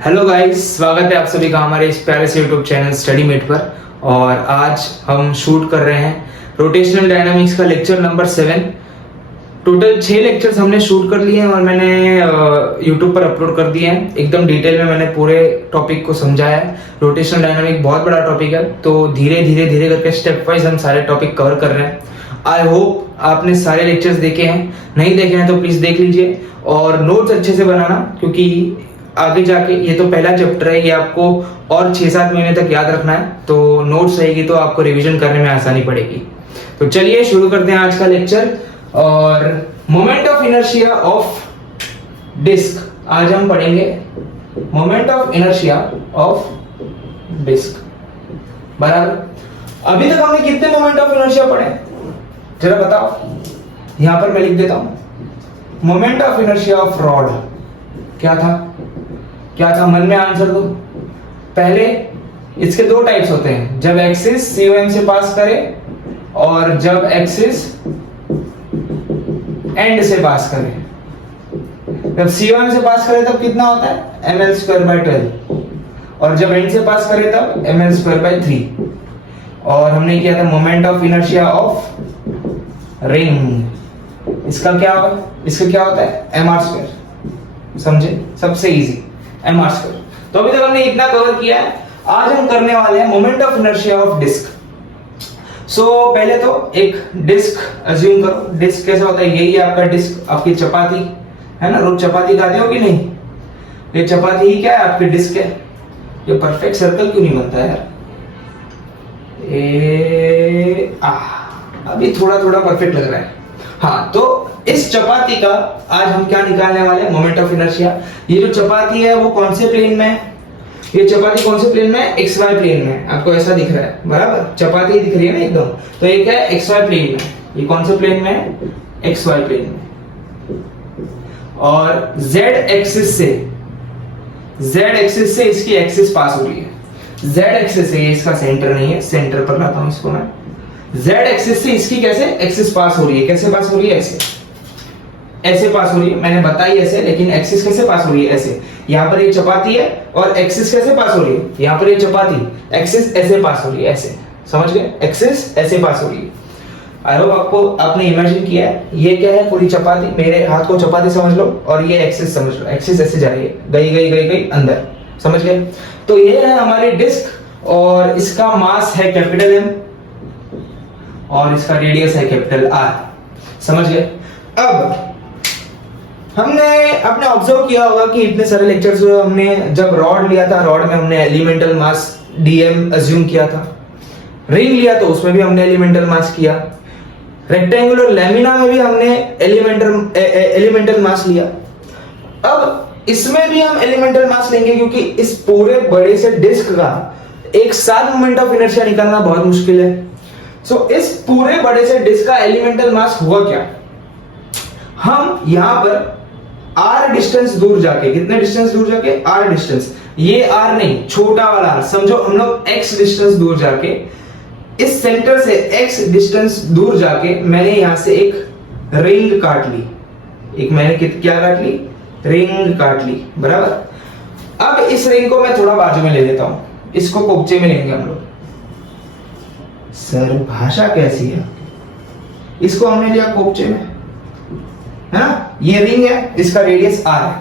Hello guys, स्वागत है आप सभी का हमारे इस प्यारे से यूट्यूब चैनल स्टडी मेट पर। और आज हम शूट कर रहे हैं रोटेशनल डायनामिक्स का लेक्चर नंबर 7। टोटल 6 लेक्चर्स हमने शूट कर लिए हैं और मैंने यूट्यूब पर अपलोड कर दिए हैं। एकदम डिटेल में मैंने पूरे टॉपिक को समझाया है। रोटेशनल डायनामिक बहुत बड़ा टॉपिक है, तो धीरे धीरे करके स्टेप वाइज हम सारे टॉपिक कवर कर रहे हैं। आई होप आपने सारे लेक्चर्स देखे हैं, नहीं देखे हैं तो प्लीज देख लीजिए और नोट्स अच्छे से बनाना, क्योंकि आगे जाके ये तो पहला चैप्टर है, ये आपको और 6-7 महीने तक याद रखना है। तो नोट्स रहेगी तो आपको रिवीजन करने में आसानी पड़ेगी। तो चलिए शुरू करते हैं आज का लेक्चर। और moment of inertia of disc आज हम पढ़ेंगे। Moment of inertia of disc बराबर। अभी तक हमने कितने मोमेंट ऑफ इनर्शिया पढ़े जरा बताओ। यहां पर मैं लिख देता हूं moment of inertia of rod. क्या था मन में आंसर दो। पहले इसके दो टाइप्स होते हैं, जब एक्सिस COM से पास करे और जब एक्सिस एंड से पास करे। जब COM से पास करे तब कितना होता है ml²/12 और जब एंड से पास करे तब ml²/3। और हमने किया था moment of inertia of ring. इसका क्या होता है mr²। समझे? सबसे इजी mr²। तो अभी तक हमने इतना कवर किया है। आज हम करने वाले हैं moment of inertia of disk. So पहले तो एक डिस्क अज्यूम करो। डिस्क कैसा होता है? यही है आपका डिस्क, आपकी चपाती है ना। रोज चपाती खाते हो कि नहीं? ये चपाती ही क्या है? आपकी डिस्क है। ये परफेक्ट सर्कल क्यों नहीं बनता यार? अभी थोड़ा परफेक्ट लग रहा है। हाँ, तो इस चपाती का आज हम क्या निकालने वाले हैं? Moment of inertia. ये जो चपाती है वो कौन से प्लेन में है? ये चपाती कौन से प्लेन में है? XY प्लेन में। आपको ऐसा दिख रहा है बराबर, चपाती दिख रही है ना एकदम। तो ये क्या है? XY प्लेन में। ये कौन से प्लेन में है? XY प्लेन में। और Z एक्सिस से इसकी एक्सिस पास हो रही है। Z एक्सिस से, इसका सेंटर नहीं है, सेंटर पर लाता हूं इसको मैं। Z एक्सिस से इसकी कैसे एक्सिस पास हो रही है? कैसे पास हो रही है? ऐसे पास हो रही है। मैंने बताई ऐसे, लेकिन एक्सिस कैसे पास हो रही है? ऐसे। यहां पर ये चपाती है और एक्सिस कैसे पास हो रही है? यहां पर ये चपाती, एक्सिस ऐसे पास हो रही है, ऐसे। समझ गए? एक्सिस ऐसे पास हो रही है। आई होप आपने इमेजिन किया है। ये क्या है? पूरी चपाती। मेरे हाथ को चपाती समझ लो और ये एक्सिस समझ लो। एक्सिस ऐसे जा रही है, गई अंदर। समझ गए? तो ये है हमारी डिस्क और इसका मास है कैपिटल M और इसका रेडियस है कैपिटल R। समझ गए? अब आपने ऑब्जर्व किया होगा कि इतने सारे लेक्चर्स हमने जब रॉड लिया था, रॉड में हमने एलिमेंटल मास dm अज्यूम किया था। रिंग लिया तो उसमें भी हमने एलिमेंटल मास किया। रेक्टेंगुलर लैमिना में भी हमने एलिमेंटल मास लिया। अब इसमें भी हम एलिमेंटल मास लेंगे, क्योंकि इस पूरे बड़े से डिस्क का एक साथ मोमेंट ऑफ इनर्शिया निकालना बहुत मुश्किल है। सो इस पूरे बड़े से डिस्क का एलिमेंटल मास हुआ क्या? हम यहां पर r डिस्टेंस दूर जाके, कितने डिस्टेंस दूर जाके? r distance. ये r नहीं, छोटा वाला r। समझो हम लोग x डिस्टेंस दूर जाके, इस सेंटर से x डिस्टेंस दूर जाके मैंने यहां से एक रिंग काट ली। क्या काट ली? रिंग काट ली बराबर। अब इस रिंग को मैं थोड़ा बाजू में ले लेता हूं, इसको कोपचे में लेंगे हम लोग। सर भाषा कैसी है? इसको हमने लिया कोपचे में, है ना। ये रिंग है, इसका रेडियस R है।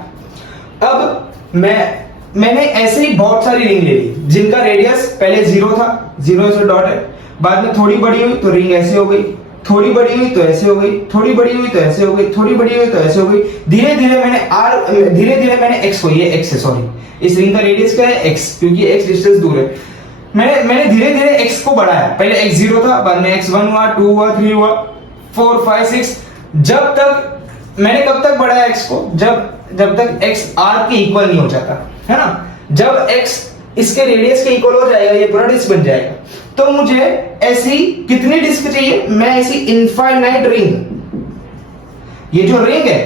अब मैंने ऐसे ही बहुत सारी रिंग ले ली जिनका रेडियस पहले 0 था, 0 से डॉट है। बाद में थोड़ी बड़ी हुई तो रिंग ऐसे हो गई, थोड़ी बड़ी हुई तो ऐसे हो गई, थोड़ी बड़ी हुई तो ऐसे हो गई, थोड़ी बड़ी हुई तो ऐसे हो गई। धीरे धीरे मैंने x को, ये x है सॉरी, इस रिंग का रेडियस क्या है? x, क्योंकि x डिस्टेंस दूर है। मैंने धीरे धीरे x को बढ़ाया। पहले x 0 था, बाद में x 1 हुआ, 2 हुआ, 3 हुआ, 4 5 6। जब तक मैंने कब तक बढ़ाया x को? जब तक x r के इक्वल नहीं हो जाता, है ना। जब x इसके रेडियस के इक्वल हो जाएगा, ये पूरा डिस्क बन जाएगा। तो मुझे ऐसी कितनी डिस्क चाहिए? मैं ऐसी इनफाइनाइट रिंग, ये जो रिंग है,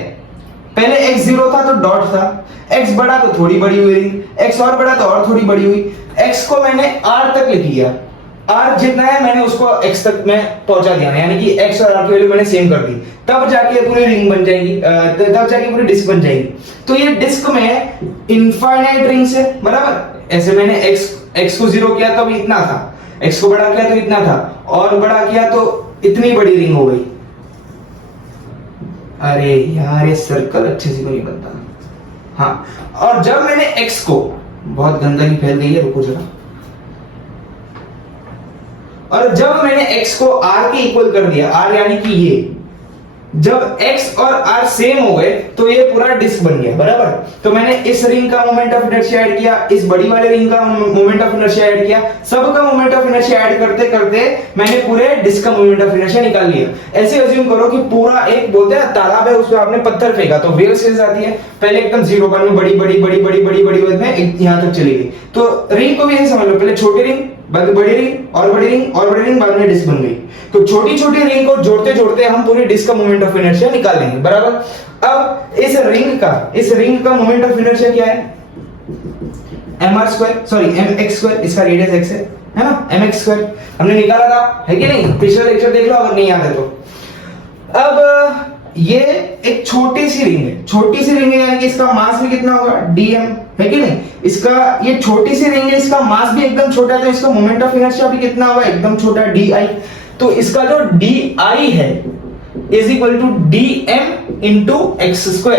पहले x 0 था तो डॉट था, x बढ़ा तो थोड़ी बड़ी हुई रिंग, x और बढ़ा तो और थोड़ी बड़ी हुई। x को मैंने r तक लिख लिया। r जितना है मैंने उसको x तक में पहुंचा दिया, यानी कि x और r की वैल्यू मैंने सेम कर दी, तब जाके पूरी रिंग बन जाएगी, तब जाके पूरी डिस्क बन जाएगी। तो ये डिस्क में इनफाइनाइट रिंग्स है, बराबर। ऐसे मैंने x को 0 किया तब इतना था, x को बड़ा किया तो इतना था, और बड़ा किया तो इतनी बड़ी रिंग हो गई। अरे यार ये सर्कल अच्छे से नहीं बनता। हाँ, और जब मैंने x को, बहुत गंदगी फैल गई है, रुको जरा, और जब मैंने x को r के इक्वल कर दिया, r यानी कि ये, जब x और r सेम हो गए तो ये पूरा डिस्क बन गया, बराबर। तो मैंने इस रिंग का मोमेंट ऑफ इनर्शिया ऐड किया, इस बड़ी वाले रिंग का मोमेंट ऑफ इनर्शिया ऐड किया, सबका मोमेंट ऑफ इनर्शिया ऐड करते करते मैंने पूरे डिस्क का मोमेंट ऑफ इनर्शिया निकाल लिया। ऐसे अज्यूम करो कि पूरा एक, बोलते हैं तालाब है, उसमें आपने पत्थर फेंका तो वेव सीरीज आती है, पहले एकदम 0 बाद में बड़ी बड़ी बड़ी बड़ी बड़ी बड़ी में यहां तक चली गई। तो रिंग को भी ऐसे समझ लो, पहले छोटी रिंग, बाद में बड़ी रिंग और बड़ी रिंग और बड़ी रिंग, बाद में डिस्क बन गई। तो छोटी छोटी रिंग को जोड़ते जोड़ते हम पूरी डिस्क का मोमेंट ऑफ इनर्शिया निकाल लेंगे, बराबर। अब इस रिंग का मोमेंट ऑफ इनर्शिया क्या है, mx², इसका रेडियस x है ना, mx² हमने निकाला था, है कि नहीं, पिछला लेक्चर देख लो अगर नहीं याद है तो। अब ये एक छोटी सी रिंग है, यानी कि इसका मास भी कितना होगा, dm, है कि नहीं। इसका, ये छोटी सी रिंग है, इसका मास भी एकदम छोटा है, तो इसका मोमेंट ऑफ इनर्शिया भी कितना होगा, एकदम छोटा, di। तो इसका जो di है is equal to dm into x²।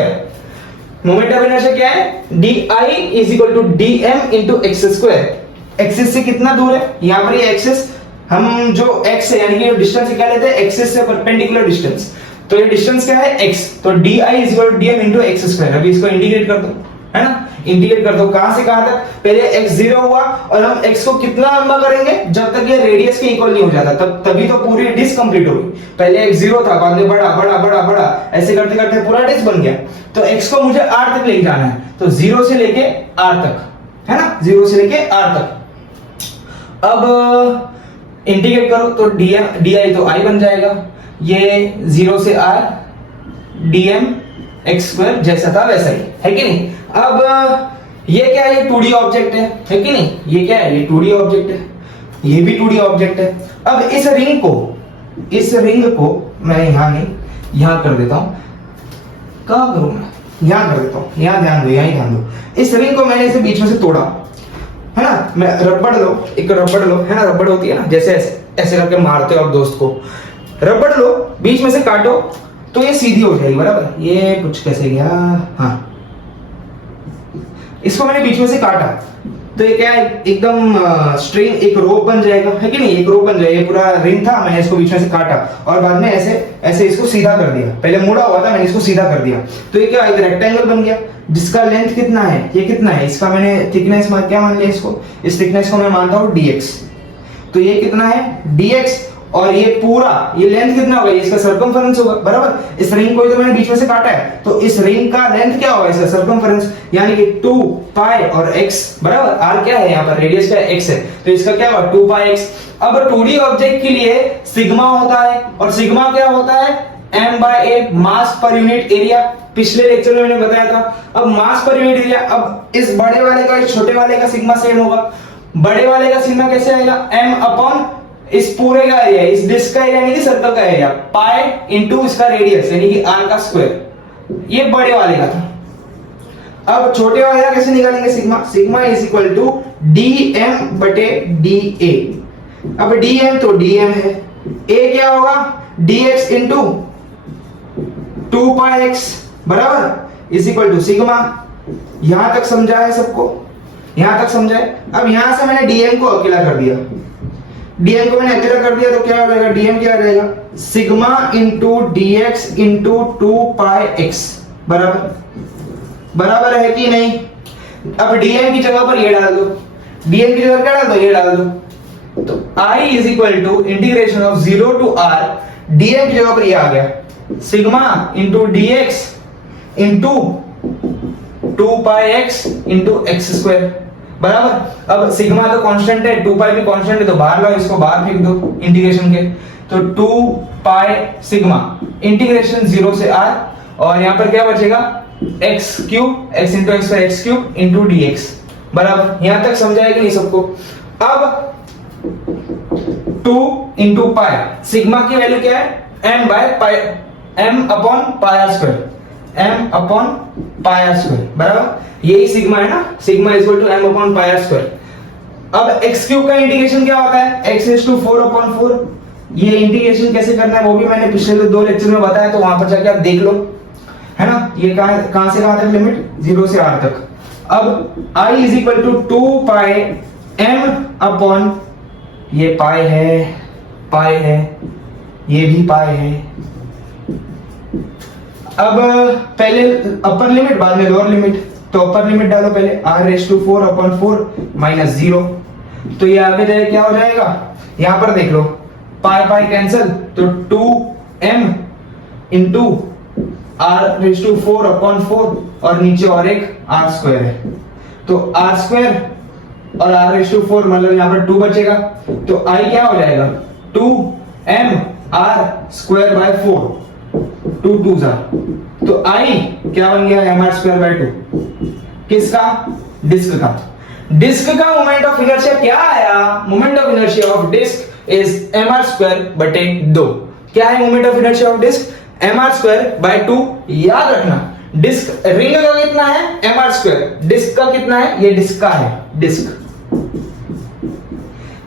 Moment of inertia क्या है, di is equal to dm into x²। Axis से कितना दूर है, यहां पर ये एक्सिस, हम जो x है यानी कि जो डिस्टेंस निकाल लेते हैं एक्सिस से परपेंडिकुलर डिस्टेंस, तो ये डिस्टेंस क्या है, x। तो di is equal to dm into x²। अभी इसको इंटीग्रेट कर दो, है ना, इंटीग्रेट कर दो, कहां से कहां तक, पहले x 0 हुआ और हम x को कितना लंबा करेंगे, जब तक ये रेडियस के इक्वल नहीं हो जाता, तभी तो पूरी डिस्क कंप्लीट होगी। पहले x 0 था, बाद में बड़ा बड़ा बड़ा बड़ा, ऐसे करते करते पूरा डिस्क बन गया। तो x को मुझे r तक लेके जाना है, तो 0 से लेके r तक, है ना, 0 से लेके r तक। अब इंटीग्रेट करो तो di तो i बन जाएगा, ये 0 से r dm x² जैसा था वैसा ही, है कि नहीं। अब ये क्या है, ये 2D ऑब्जेक्ट है कि नहीं, ये क्या है, ये 2D ऑब्जेक्ट है, ये भी 2D ऑब्जेक्ट है। अब इस रिंग को मैं यहां नहीं, यहां कर देता हूं, कहां करूं मैं, यहां कर देता हूं, यहां ध्यान दो। इस रिंग को मैंने इसे बीच में से तोड़ा, है ना, मैं रबड़ लो, एक रबड़ लो, है ना, रबड़ होती है ना, जैसे ऐसे करके मारते हो आप दोस्त को, रबड़ लो, बीच में से काटो तो ये सीधी हो जाएगी, बराबर। ये कुछ कैसे गया, हाँ, इसको मैंने बीच में से काटा तो ये क्या है, एकदम स्ट्रिंग, एक रोप बन जाएगा, है कि नहीं, एक रोप बन जाएगा। ये पूरा रिंग था, मैंने इसको बीच में से काटा और बाद में ऐसे इसको सीधा कर दिया, पहले मुड़ा हुआ था, मैंने इसको सीधा कर दिया, तो ये क्या, एक रेक्टेंगल बन गया, जिसका लेंथ कितना है, ये कितना है, इसका मैंने थिकनेस क्या मान लिया, इसको, इस थिकनेस को मैं मानता हूं dx। तो ये कितना है, dx, और ये पूरा, ये लेंथ कितना होगा, इसका सर्कमफरेंस होगा, बराबर। इस रिंग को तो मैंने बीच में से काटा है, तो इस रिंग का लेंथ क्या होगा, इसका सर्कमफरेंस, यानी कि 2 पाई और x, बराबर। r क्या है यहाँ पर, रेडियस का x है, तो इसका क्या होगा, 2 पाई x। अब 2D ऑब्जेक्ट के लिए सिग्मा होता है, और सिग्मा क्या होता है, m/a, मास पर यूनिट एरिया। पिछले लेक्चर में मैंने बताया था। अब मास पर यूनिट एरिया, अब इस बड़े वाले का इस छोटे वाले का सिग्मा सेम होगा। बड़े वाले का सिग्मा कैसे आएगा, m अपॉन इस पूरे का एरिया, इस डिस्क का एरिया यानी कि सर्कल का एरिया, पाई इंटू इसका रेडियस यानी कि r का स्क्वायर। ये बड़े वाले का था। अब छोटे वाले का कैसे निकालेंगे, sigma is equal to dm बटे dA। अब dm तो dm है, a क्या होगा, dx इंटू 2 पाई x, बराबर, इज इक्वल टू सिग्मा। यहां तक समझा है सबको, यहां तक समझा है। अब यहां से मैंने dm को अकेला कर दिया, dm को मैंने अकेला कर दिया तो क्या हो जाएगा, dm क्या आ जाएगा, sigma into dx into 2 pi x, बराबर है कि नहीं। अब dm की जगह पर ये डाल दो, dm की जगह क्या डाल दो, ये डाल दो, तो I is equal to integration of 0 to r, dm की जगह पर ये आ गया, sigma into dx into 2 pi x into x², बराबर। अब सिग्मा तो कांस्टेंट है, 2 पाई भी कांस्टेंट है, तो बाहर लाओ, इसको बाहर फेंक दो इंटीग्रेशन के, तो 2 पाई सिग्मा इंटीग्रेशन 0 से r, और यहां पर क्या बचेगा, x³ x into x² x³ into dx, बराबर। यहां तक समझा है कि नहीं सबको। अब 2 इंटू पाई, सिग्मा की वैल्यू क्या है, m by pi, m upon pi r square, m upon pi r square, बराबर, यही सिग्मा है ना, sigma is equal to m upon pi r square. अब x क्यूब का इंटीग्रेशन क्या होता है, x इज टू 4 अपॉन 4, ये इंटीग्रेशन कैसे करना है वो भी मैंने पिछले 2 लेक्चर में बताया, तो वहां पर जाके आप देख लो, है ना। ये कहां से कहां तक लिमिट, 0 से r तक। अब I is equal to 2 pi m upon, ये पाई है, ये भी पाई है। अब पहले अपर लिमिट बाद में लोअर लिमिट, तो अपर लिमिट डालो पहले, r raise to 4 upon 4 minus 0, तो ये आगे जाए क्या हो जाएगा, यहां पर देख लो, पाई पाई कैंसिल, तो 2m into r raise to 4 upon 4, और नीचे और एक r स्क्वायर है, तो r स्क्वायर और r रेज टू 4, मतलब यहाँ पर 2 बचेगा, तो I क्या हो जाएगा, 2m r स्क्वायर बाय 4, 2 2 जा, तो I क्या बन गया, m r स्क्वायर बाय 2, किसका, डिस्क का। डिस्क का मोमेंट ऑफ इनर्शिया क्या आया, moment of inertia of disc is m r square बटे 2। क्या है moment of inertia of disc, m r square by 2। याद रखना, डिस्क रिंग का कितना है, m r स्क्वायर, डिस्क का कितना है, ये डिस्क का है,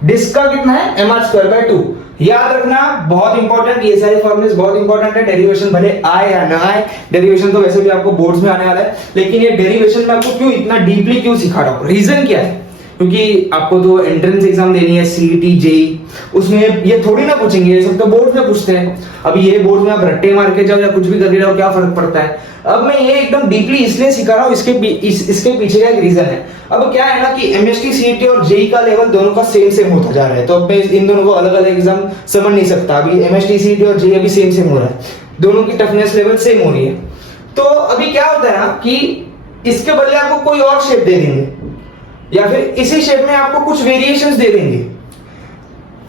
डिस्क का कितना है, m r स्क्वायर बाय 2। याद रखना, बहुत इंपॉर्टेंट, ये सारे फॉर्मूले बहुत इंपॉर्टेंट है, डेरिवेशन भले आए या ना आए, डेरिवेशन तो वैसे भी आपको बोर्ड्स में आने वाला है, लेकिन ये डेरिवेशन में आपको क्यों इतना डीपली क्यों सिखा रहा हूं, रीजन क्या है, क्योंकि आपको तो एंट्रेंस एग्जाम देनी है, सीईटी जेई, उसमें ये थोड़ी ना पूछेंगे, ये सब तो बोर्ड में पूछते हैं। अब ये बोर्ड में आप रट्टे मार के जाओ या कुछ भी करके जाओ, क्या फर्क पड़ता है। अब मैं ये एकदम डीपली इसलिए सिखा रहा हूँ, इसके पीछे का एक रीजन है। अब क्या है ना कि एमएसटी, सीईटी और जेई का लेवल दोनों का सेम होता जा रहा है, तो अब मैं इन दोनों को अलग अलग एग्जाम समझ नहीं सकता। अभी एमएसटी, सीईटी और जेई अभी सेम हो रहा है, दोनों की टफनेस लेवल सेम हो रही है। तो अभी क्या होता है ना कि इसके बदले आपको कोई और शेप दे देंगे, या फिर इसी शेप में आपको कुछ वेरिएशंस दे देंगे।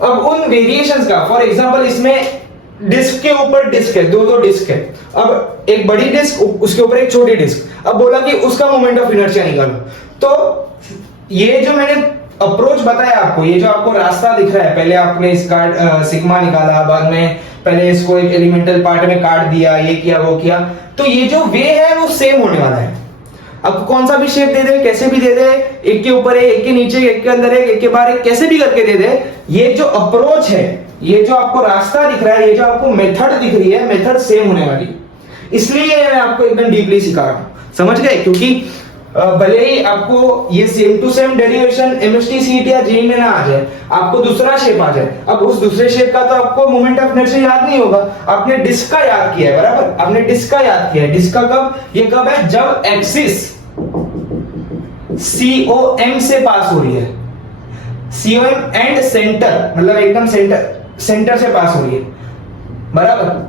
अब उन वेरिएशंस का, फॉर एग्जांपल इसमें डिस्क के ऊपर डिस्क है, दो डिस्क है, अब एक बड़ी डिस्क, उसके ऊपर एक छोटी डिस्क, अब बोला कि उसका मोमेंट ऑफ इनर्शिया निकालो। तो ये जो मैंने अप्रोच बताया आपको, ये जो आपको रास्ता दिख रहा है, पहले आपने इसका सिग्मा निकाला, बाद में पहले इसको एक एलिमेंटल पार्ट में काट दिया, ये किया वो किया, तो ये जो वे है वो सेम होने वाला है। अब कौन सा भी शेप दे दे, कैसे भी दे दे, एक के ऊपर एक के नीचे एक के अंदर एक के बाहर एक, कैसे भी करके दे दे, ये जो अप्रोच है, ये जो आपको रास्ता दिख रहा है, ये जो आपको मेथड दिख रही है, मेथड सेम होने वाली। इसलिए मैं आपको एकदम डीपली सिखा रहा हूं, समझ गए। क्योंकि भले ही आपको ये same to same derivation MST, CET या जेईई में ना आ जाए, आपको दूसरा शेप आ जाए, अब उस दूसरे शेप का तो आपको मोमेंट ऑफ इनर्शिया याद नहीं होगा, आपने डिस्क का याद किया है, बराबर, आपने डिस्क का याद किया है। डिस्क का कब, ये कब है, जब एक्सिस COM से पास हो रही है, COM एंड सेंटर, मतलब एकदम सेंटर से पास हो रही है, बराबर,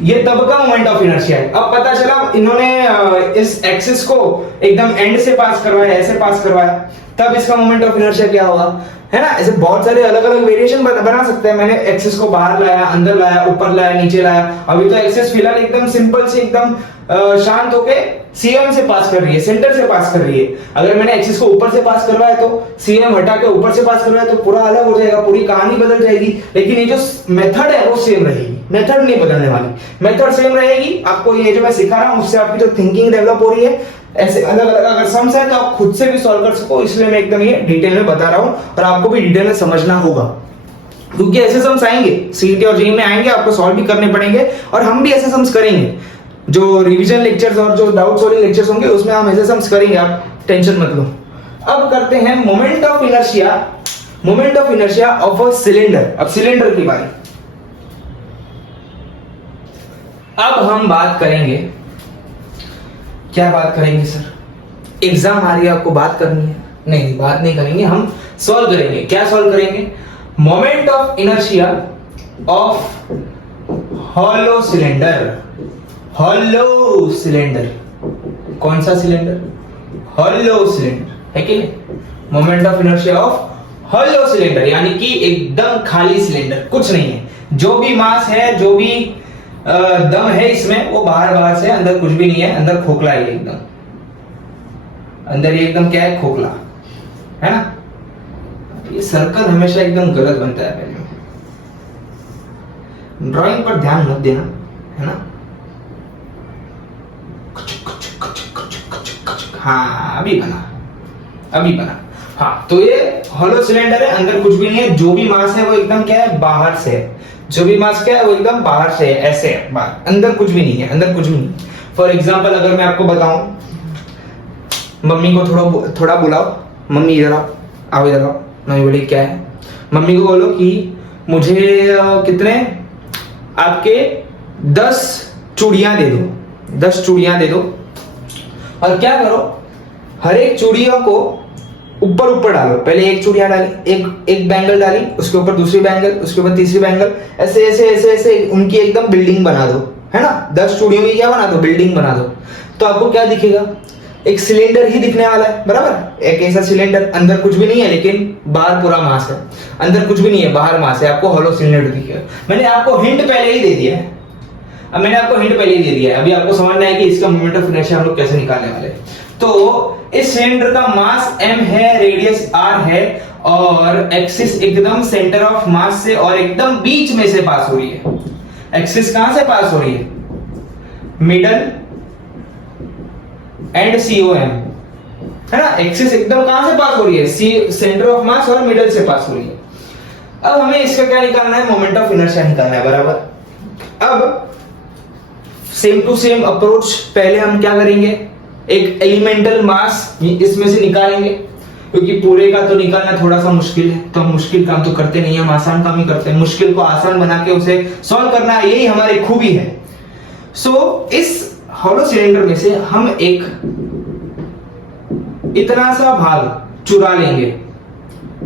ये तब का मोमेंट ऑफ इनर्शिया है। अब पता चला इन्होंने इस एक्सिस को एकदम एंड से पास करवाया, ऐसे पास करवाया, तब इसका मोमेंट ऑफ इनर्शिया क्या होगा, है ना। ऐसे बहुत सारे अलग अलग वेरिएशन बना सकते हैं। मैंने एक्सिस को बाहर लाया, अंदर लाया, ऊपर लाया, नीचे लाया। अभी तो एक्सिस फिलहाल एकदम सिंपल से एकदम शांत होके CM से पास कर रही है, सेंटर से पास कर रही है। अगर मैंने एक्सिस को ऊपर से पास करवाया तो CM हटा के ऊपर से पास करवाया तो पूरा अलग हो जाएगा, पूरी कहानी बदल जाएगी। लेकिन ये जो मेथड है वो सेम रहेगी, मेथड नहीं बदलने वाली, मेथड सेम रहेगी। आपको ये जो मैं सिखा रहा हूं उससे आपकी जो थिंकिंग डेवलप हो रही है, ऐसे अलग अलग अगर सम्स है तो आप खुद से भी सॉल्व कर सको, इसलिए मैं एकदम ये डिटेल में बता रहा हूं और आपको भी डिटेल में समझना होगा। क्योंकि ऐसे सम्स आएंगे, सीईटी और जेईई में आएंगे, आपको सॉल्व भी करने पड़ेंगे और हम भी ऐसे सम्स करेंगे। जो रिवीजन लेक्चर्स और जो डाउट सॉल्विंग लेक्चर्स होंगे उसमें हम ऐसे सम्स करेंगे, आप टेंशन मत लो। अब करते हैं moment of inertia of a cylinder. अब सिलेंडर की बारी। अब हम बात करेंगे, क्या बात करेंगे सर, एग्जाम आ रही है, आपको बात करनी है? नहीं, बात नहीं करेंगे, हम सॉल्व करेंगे। क्या सॉल्व करेंगे? Moment of inertia of hollow cylinder. Hollow cylinder, कौन सा सिलेंडर? हॉलो सिलेंडर है कि नहीं? Moment of inertia of hollow cylinder, यानी कि एकदम खाली सिलेंडर, कुछ नहीं है, जो भी मास है, जो भी दम है इसमें वो बाहर से, अंदर कुछ भी नहीं है, अंदर खोखला है एकदम, अंदर ये एकदम क्या है, खोखला है ना। ये सर्कल हमेशा एकदम गलत बनता है पहले। ड्राइंग पर ध्यान मत देना, है ना। हाँ अभी बना, अभी बना। हाँ तो ये हॉलो सिलेंडर है, अंदर कुछ भी नहीं है। जो भी मास है वो एकदम क्या है, बाहर से है। जो भी मास क्या है वो एकदम बाहर से है, ऐसे है बाहर, अंदर कुछ भी नहीं है, अंदर कुछ भी नहीं। फॉर एग्जाम्पल अगर मैं आपको बताऊं, मम्मी को थोड़ा बुलाओ, मम्मी इधर आओ, आओ इधर आओ। मम्मी बोली क्या है? मम्मी को बोलो कि मुझे कितने आपके 10 चूड़ियां दे दो, 10 चूड़ियां दे दो। और क्या करो, हर एक चूड़ियों को ऊपर ऊपर डालो। पहले एक चूड़ियां डाली, एक बैंगल डाली, उसके ऊपर दूसरी बैंगल, उसके ऊपर तीसरी बैंगल, ऐसे ऐसे ऐसे ऐसे उनकी एकदम बिल्डिंग बना दो, है ना। 10 चूड़ियों की क्या बना दो, बिल्डिंग बना दो। तो आपको क्या दिखेगा, एक सिलेंडर ही दिखने वाला है, बराबर। एक ऐसा सिलेंडर, अंदर कुछ भी नहीं है लेकिन बाहर पूरा मास है, अंदर कुछ भी नहीं है, बाहर मास है, आपको हॉलो सिलेंडर दिखेगा। मैंने आपको हिंट पहले ही दे दिया है, अब मैंने आपको हिंट पहले ही दे दिया है। अभी आपको समझना है कि इसका मोमेंट ऑफ इनर्शिया हम लोग कैसे निकालने वाले हैं। तो इस सिलेंडर का मास m है, रेडियस r है, और एक्सिस एकदम सेंटर ऑफ मास से और एकदम बीच में से पास हो रही है। एक्सिस कहां से पास हो रही है, मिडल एंड COM, है ना। एक्सिस एकदम कहां से पास हो रही है, सेंटर ऑफ मास और मिडल से पास हो रही है। अब हमें इसका क्या निकालना है, मोमेंट ऑफ इनर्शिया निकालना है, बराबर। अब सेम टू सेम अप्रोच, पहले हम क्या करेंगे, एक एलिमेंटल मास इसमें से निकालेंगे, क्योंकि पूरे का तो निकालना थोड़ा सा मुश्किल है, तो हम मुश्किल काम तो करते नहीं, हम आसान काम ही करते हैं। मुश्किल को आसान बना के उसे सॉल्व करना, यही हमारी खूबी है। सो इस हॉलो सिलेंडर में से हम एक इतना सा भाग चुरा लेंगे,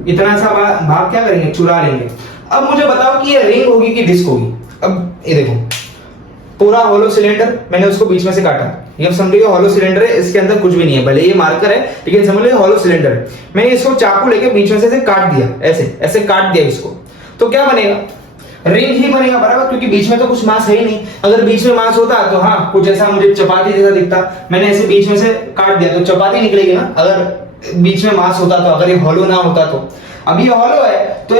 इतना सा भाग क्या करेंगे, चुरा लेंगे। अब मुझे बताओ कि ये रिंग होगी कि डिस्क होगी। अब ये देखो, पूरा हॉलो सिलेंडर मैंने उसको बीच में से काटा, ये समझिए हॉलो सिलेंडर है, इसके अंदर कुछ भी नहीं है, भले ये मार्कर है लेकिन समझ लो हॉलो सिलेंडर है। मैंने इसको चाकू लेके बीच में से काट दिया, ऐसे ऐसे काट दिया इसको, तो क्या बनेगा, रिंग ही बनेगा, बराबर, क्योंकि बीच में तो कुछ मास है ही नहीं। अगर बीच में मास होता तो हाँ कुछ ऐसा मुझे चपाती जैसा दिखता, मैंने ऐसे बीच में से काट दिया तो चपाती निकलेगी ना, अगर बीच में मास होता तो, अगर ये हॉलो ना होता तो। अब ये हॉलो है तो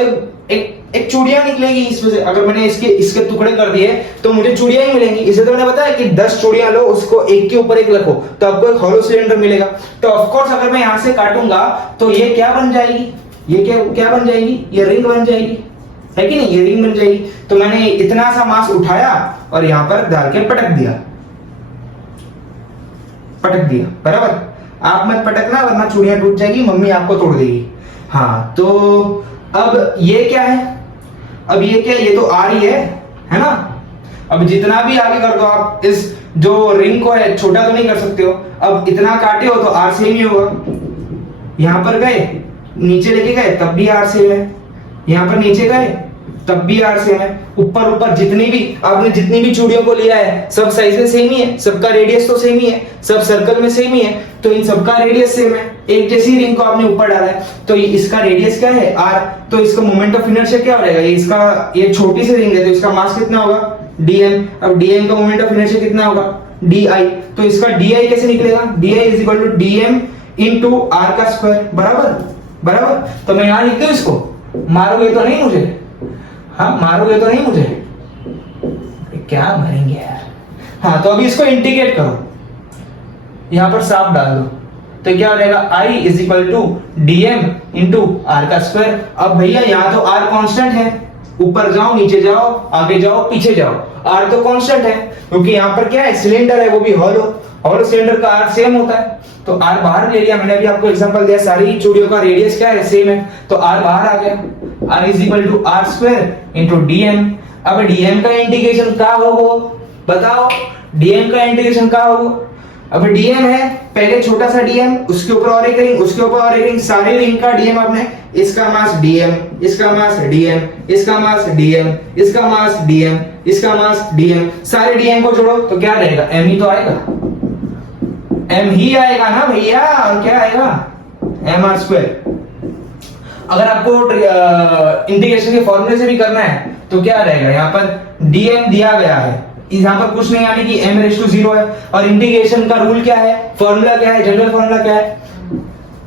एक चूड़ियां निकलेगी इसमें से। अगर मैंने इसके टुकड़े कर दिए तो मुझे चूड़ियां ही मिलेंगी। इसे तो मैंने बताया कि 10 चूड़ियां लो, उसको एक के ऊपर एक रखो तो आपको एक हॉलो सिलेंडर मिलेगा। तो ऑफ कोर्स अगर मैं यहां से काटूंगा तो ये क्या बन जाएगी, ये क्या बन जाएगी, ये रिंग बन जाएगी, है कि नहीं, ये रिंग बन जाएगी। तो मैंने इतना सा मास उठाया और यहां पर डाल के पटक दिया, बराबर। आप मत पटकना वरना चूड़ियां टूट जाएगी, मम्मी आपको तोड़ देगी। हाँ तो अब ये क्या है, अब ये क्या है, ये तो आ रही है ना। अब जितना भी आगे कर दो आप, इस जो रिंग को है छोटा तो नहीं कर सकते हो। अब इतना काटे हो तो आर सेम ही होगा। यहां पर गए नीचे लेके गए तब भी आर सेम है, यहां पर नीचे गए तब भी आर सेम है। ऊपर जितनी भी चूड़ियों को लिया है सब साइज में सेम ही है, सबका रेडियस तो सेम ही है, सब सर्कल में सेम ही है, तो इन सबका रेडियस सेम है। एक जैसी रिंग को आपने ऊपर डाला है तो इसका रेडियस क्या है, r, तो इसका मोमेंट ऑफ इनर्शिया क्या हो जाएगा, ये छोटी सी रिंग है तो इसका मास कितना होगा, dm। अब dm का मोमेंट ऑफ इनर्शिया कितना होगा, di। तो इसका di कैसे निकलेगा, di is equal to dm into r का स्क्वायर, बराबर। तो मैं यहां लिख दूं इसको, मारोगे तो नहीं मुझे, हाँ मारोगे तो नहीं मुझे, क्या मरेंगे यार। हाँ तो अभी इसको इंटीग्रेट करो, यहां पर साफ डाल दो तो क्या हो जाएगा, I is equal to dm into r का स्क्वायर। अब भैया यहाँ तो r कांस्टेंट है, ऊपर जाओ नीचे जाओ आगे जाओ पीछे जाओ, r तो कांस्टेंट है क्योंकि यहाँ पर क्या है, सिलेंडर है, वो भी हॉलो सिलेंडर का r सेम होता है। तो r बाहर ले लिया, मैंने अभी आपको एग्जांपल दिया, सारी चूड़ियों का रेडियस क्या है, सेम है, तो r बाहर आ गया, r is equal to r square into dm। अब dm का इंटीग्रेशन क्या होगा बताओ, dm का इंटीग्रेशन क्या होगा। अब dm है, पहले छोटा सा dm, उसके ऊपर और एक रिंग, उसके ऊपर और एक रिंग, सारे रिंग का dm आपने, इसका मास dm, इसका मास dm, इसका मास dm, इसका मास dm, इसका मास dm, सारे dm को जोड़ो तो क्या रहेगा, m ही तो आएगा, m ही आएगा ना भैया, और क्या आएगा, mr स्क्वायर। अगर आपको इंटीग्रेशन के फॉर्मूले से भी करना है तो क्या रहेगा, यहाँ पर dm दिया गया है, यहाँ पर कुछ नहीं यानी कि m रेज़ टू 0 है, और इंटीग्रेशन का रूल क्या है, फॉर्मूला क्या है, जनरल फॉर्मूला क्या है,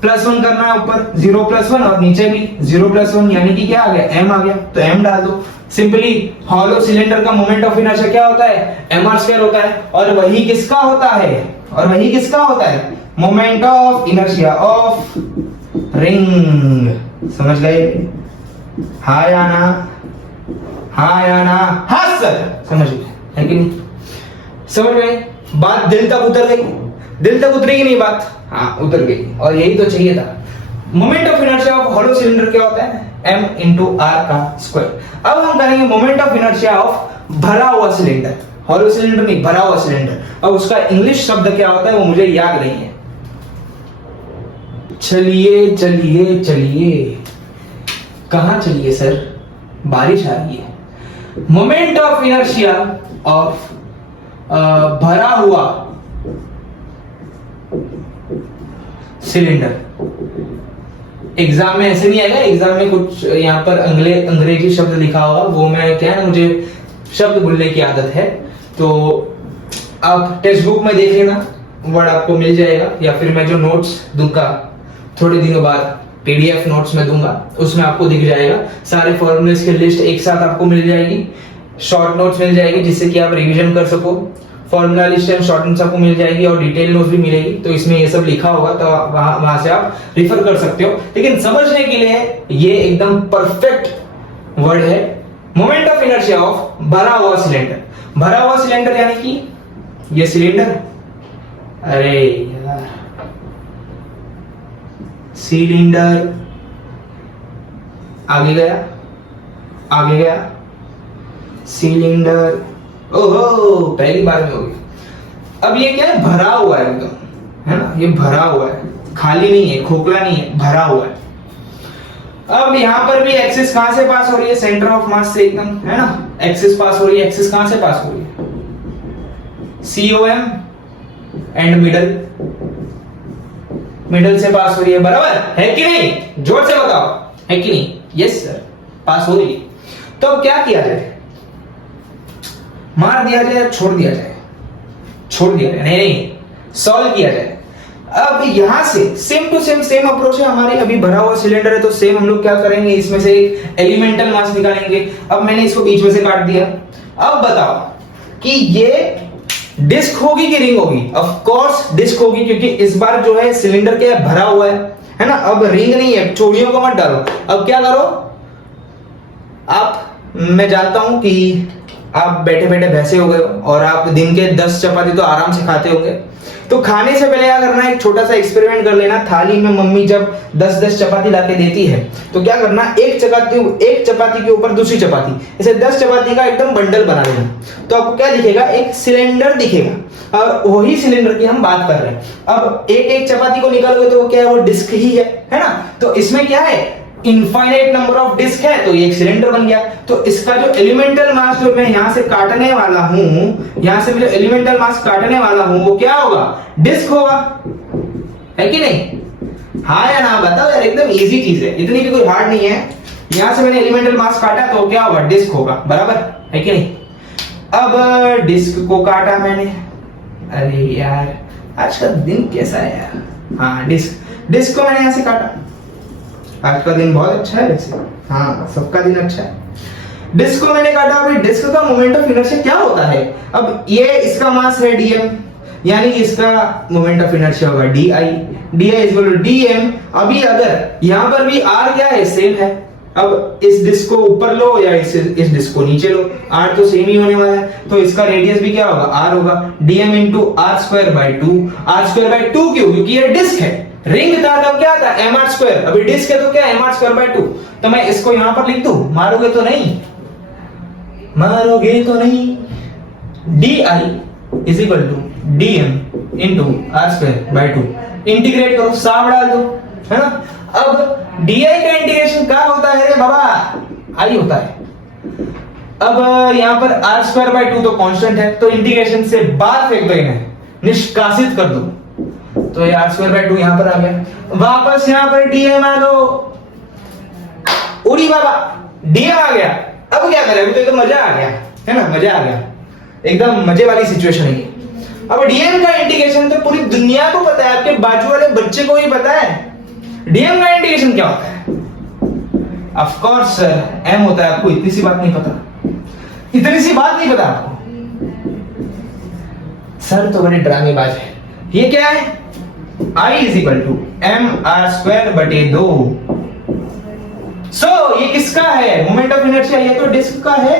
+1 करना है ऊपर, 0 + 1 और नीचे भी 0 + 1, यानी कि क्या आ गया, m आ गया, तो m डाल दो। सिंपली हॉलो सिलेंडर का मोमेंट ऑफ इनर्शिया क्या होता है, mr² होता है, और वही किसका होता है, moment of inertia of ring. समझ गए? हाँ या ना? हाँ सर, समझ गए है कि नहीं? समझ गए? बात दिल तक उतर गई? दिल तक उतरेगी नहीं बात? हाँ उतर गई, और यही तो चाहिए था। Moment of inertia of hollow cylinder क्या होता है, m × r का स्क्वायर। अब हम करेंगे मोमेंट ऑफ इनर्शिया ऑफ भरा हुआ सिलेंडर, हॉलो सिलेंडर नहीं, भरा हुआ सिलेंडर। अब उसका इंग्लिश शब्द क्या होता है वो मुझे याद नहीं है। चलिए, कहां चलिए सर, बारिश आ रही है। मोमेंट ऑफ इनर्शिया ऑफ भरा हुआ सिलेंडर। एग्जाम में ऐसे नहीं आएगा, एग्जाम में कुछ यहाँ पर अंग्रेजी शब्द लिखा होगा, वो मैं क्या है, मुझे शब्द भूलने की आदत है, तो आप टेक्स्ट बुक में देख लेना, वर्ड आपको मिल जाएगा, या फिर मैं जो नोट्स दूंगा थोड़े दिनों बाद, पीडीएफ नोट्स में दूंगा, उसमें आपको दिख जाएगा सारे फॉर्मूलेस की लिस्ट एक साथ आपको मिल जाएगी, शॉर्ट नोट्स मिल जाएगी जिससे कि आप रिवीजन कर सको, formula list and short notes आपको मिल जाएगी, और डिटेल नोट्स भी मिलेगी, तो इसमें ये सब लिखा होगा, तो वहां से आप रिफर कर सकते हो। लेकिन समझने के लिए ये एकदम परफेक्ट वर्ड है, मोमेंट ऑफ इनर्शिया ऑफ भरा हुआ सिलेंडर। भरा हुआ सिलेंडर यानी कि ये सिलेंडर, अरे यार, सिलेंडर आगे गया, सिलेंडर, ओहो पहली बार में हो गई। अब ये क्या है, भरा हुआ है एकदम, है ना, ये भरा हुआ है, खाली नहीं है, खोखला नहीं है, भरा हुआ है। अब यहां पर भी एक्सिस कहां से पास हो रही है, सेंटर ऑफ मास से एकदम, है ना, एक्सिस पास हो रही है। एक्सिस कहां से पास हो रही है, COM एंड मिडल से पास हो रही है, बराबर है कि नहीं? जोर से बताओ, है कि नहीं? यस सर, पास हो रही है। तो अब क्या किया जाए, मार दिया जाए, छोड़ दिया जाए, नहीं, सॉल्व किया जाए। अब यहां से सेम टू सेम अप्रोच है हमारी। अभी भरा हुआ सिलेंडर है, तो सेम हम लोग क्या करेंगे, इसमें से एक एलिमेंटल मास निकालेंगे। अब मैंने इसको बीच में से काट दिया। अब बताओ कि ये डिस्क होगी कि रिंग होगी? ऑफ कोर्स डिस्क होगी, क्योंकि इस बार जो है सिलेंडर क्या है, भरा हुआ है ना। अब रिंग नहीं है, चोड़ियों को मत डालो। अब क्या करो आप, मैं जानता हूं कि आप बैठे बैठे भैंसे हो गए हो, और आप दिन के 10 चपाती तो आराम से खाते होंगे। तो खाने से पहले क्या करना है, एक छोटा सा एक्सपेरिमेंट कर लेना। थाली में मम्मी जब 10-10 चपाती लाके देती है, तो क्या करना, एक चपाती के ऊपर दूसरी चपाती, ऐसे 10 चपाती का एकदम बंडल बना लेना। तो आपको क्या दिखेगा, एक सिलेंडर दिखेगा। और वही सिलेंडर की हम बात कर रहे हैं। अब एक चपाती को निकालोगे तो वो क्या है, वो डिस्क ही है ना। तो इसमें क्या है, इनफाइनाइट नंबर ऑफ डिस्क है, तो ये एक सिलेंडर बन गया। तो इसका जो एलिमेंटल मास जो मैं यहां से काटने वाला हूं, यहां से मैं जो एलिमेंटल मास काटने वाला हूं, वो क्या होगा, डिस्क होगा, है कि नहीं? हाँ या ना बताओ यार, एकदम इजी चीज है, इतनी भी कोई हार्ड नहीं है। यहां से मैंने एलिमेंटल मास काटा तो क्या होगा, डिस्क होगा, बराबर है कि नहीं? अब डिस्क को काटा मैंने, अरे यार आज का दिन कैसा है यार। हाँ, डिस्क को मैंने यहां से काटा। आज का दिन बहुत अच्छा है वैसे, हाँ सबका दिन अच्छा है। डिस्क को मैंने काटा। अभी डिस्क का मोमेंट ऑफ इनर्शिया क्या होता है, अब ये इसका मास है dm, यानी इसका मोमेंट ऑफ इनर्शिया होगा di is equal to dm। अभी अगर यहां पर भी r क्या है, सेम है। अब इस डिस्क को ऊपर लो या इस डिस्क को नीचे लो, r तो सेम ही होने वाला है, तो इसका रेडियस भी क्या होगा, r होगा, dm इंटू r²/2। r²/2 क्यों, क्योंकि ये डिस्क है। रिंग था तब क्या था, mr², अभी डिस्क है तो क्या, mr²/2। तो मैं इसको यहां पर लिख दूं, मारोगे तो नहीं, di is equal to dm into r²/2। Integrate करो, साफ डाल दो, है ना। अब di का इंटीग्रेशन क्या होता है रे बाबा, आई होता है। अब यहां पर r²/2 तो कांस्टेंट है, तो इंटीग्रेशन से बाहर फेंक दो, इन्हें निष्कासित कर दो, तो ये r²/2 यहां पर आ गया। वापस यहां पर dm आ दो, उड़ी बाबा, dm आ गया। अब क्या करें, अभी तो मजा आ गया, है ना, मजा आ गया, एकदम मजे वाली सिचुएशन है। अब dm का इंटीग्रेशन तो पूरी दुनिया को पता है, आपके बाजू वाले बच्चे को ही पता है डीएम का इंटीग्रेशन क्या होता है? ऑफ कोर्स सर एम होता है। आपको इतनी सी बात नहीं पता? इतनी सी बात नहीं पता आपको? सर तो बड़े ड्रामेबाज है। ये क्या है? I is equal to m r square बटे 2। सो ये किसका है? Moment of inertia. ये तो डिस्क का है।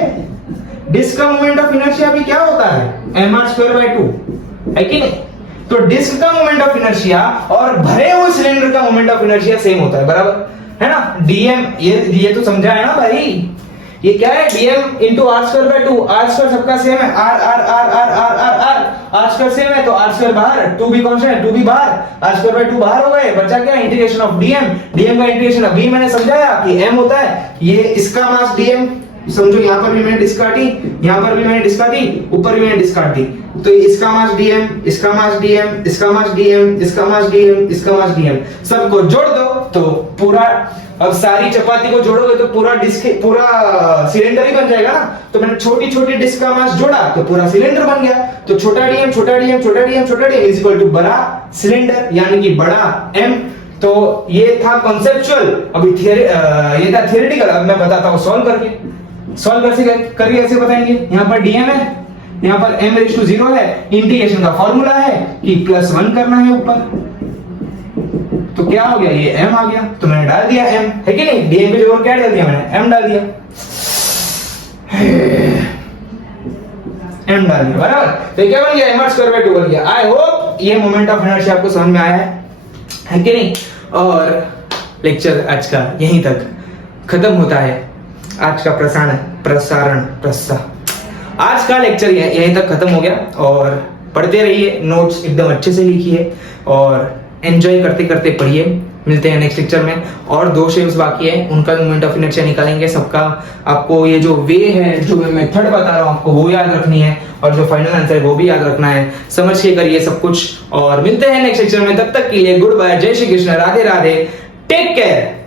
डिस्क का मोमेंट ऑफ इनर्शिया भी क्या होता है? एम आर स्क्वायर बाय 2 है कि नहीं? तो डिस्क का मोमेंट ऑफ इनर्शिया और भरे हुए सिलेंडर का मोमेंट ऑफ इनर्शिया सेम होता है, बराबर है ना? डीएम ये तो समझा है ना भाई? ये क्या है? DM into r square by 2। R square सबका सेम है। R r r r r r r r square same है तो आर स्क्वायर बाहर, 2 भी कांस्टेंट है, 2 भी बाहर, आर स्क्वायर बाय 2 बाहर हो गए। बचा क्या? Integration of DM. डीएम का इंटीग्रेशन अभी मैंने समझाया कि एम होता है ये इसका मास डीएम। समझो यहां पर भी मैंने डिस्क काटी, यहां पर भी मैंने डिस्क काटी, ऊपर भी मैंने डिस्क काट दी। तो इसका मास डीएम, इसका मास डीएम, इसका मास डीएम, इसका मास डीएम, इसका मास डीएम, सबको जोड़ दो तो पूरा, अब सारी चपाती को जोड़ोगे तो पूरा डिस्क, पूरा सिलेंडर ही बन जाएगा ना। तो मैंने छोटी छोटी डिस्क का मास जोड़ा तो पूरा सिलेंडर बन गया। तो छोटा डीएम छोटा डीएम छोटा डीएम छोटा डीएम इज इक्वल टू बड़ा सिलेंडर, यानी कि बड़ा एम। तो ये था कॉन्सेप्चुअल, अभी थियरी, ये था थियरेटिकल। अब मैं बताता हूं सॉल्व करके। सॉल्व करके ऐसे बताएंगे। यहां पर डीएम है, यहां पर m रेज़ टू 0 है। इंटीग्रेशन का फॉर्मूला है कि +1 करना है ऊपर। तो क्या हो गया? ये m आ गया तो मैंने डाल दिया m, है कि नहीं? डीएम की जगह क्या डाल दिया मैंने? m डाल दिया। m डाल दिया, बराबर। तो क्या बन गया? m स्क्वायर बाय 2 बन गया। आई होप ये मोमेंट ऑफ इनर्शिया आपको समझ में आया है कि नहीं? और लेक्चर आज का यहीं तक खत्म होता है। आज का आज का लेक्चर यहीं तक खत्म हो गया। और पढ़ते रहिए, नोट्स एकदम अच्छे से लिखिए और एंजॉय करते करते पढ़िए। मिलते हैं नेक्स्ट लेक्चर में। और 2 शेप्स बाकी है, उनका मोमेंट ऑफ इनर्शिया निकालेंगे सबका। आपको ये जो वे है, जो मैं मेथड बता रहा हूँ आपको, वो याद रखनी है और जो फाइनल आंसर है वो भी याद रखना है। समझ के करिए सब कुछ और मिलते हैं नेक्स्ट लेक्चर में। तब तक के लिए गुड बाय, जय श्री कृष्ण, राधे राधे, टेक केयर।